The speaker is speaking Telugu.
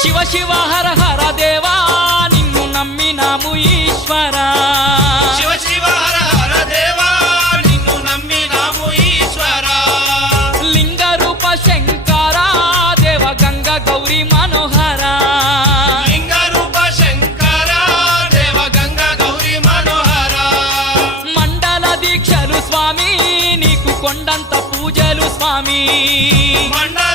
శివ శివ హర హర దేవా నిన్ను నమ్మినాము ఈశ్వరా శివ శివ హర హర దేవా నిన్ను నమ్మినాము ఈశ్వరా లింగ రూప శంకరా దేవ గంగ గౌరీ మనోహరా లింగ రూప శంకరా దేవ గంగ గౌరీ మనోహరా మండల దీక్షలు స్వామి నీకు కొండంత పూజలు స్వామి మండల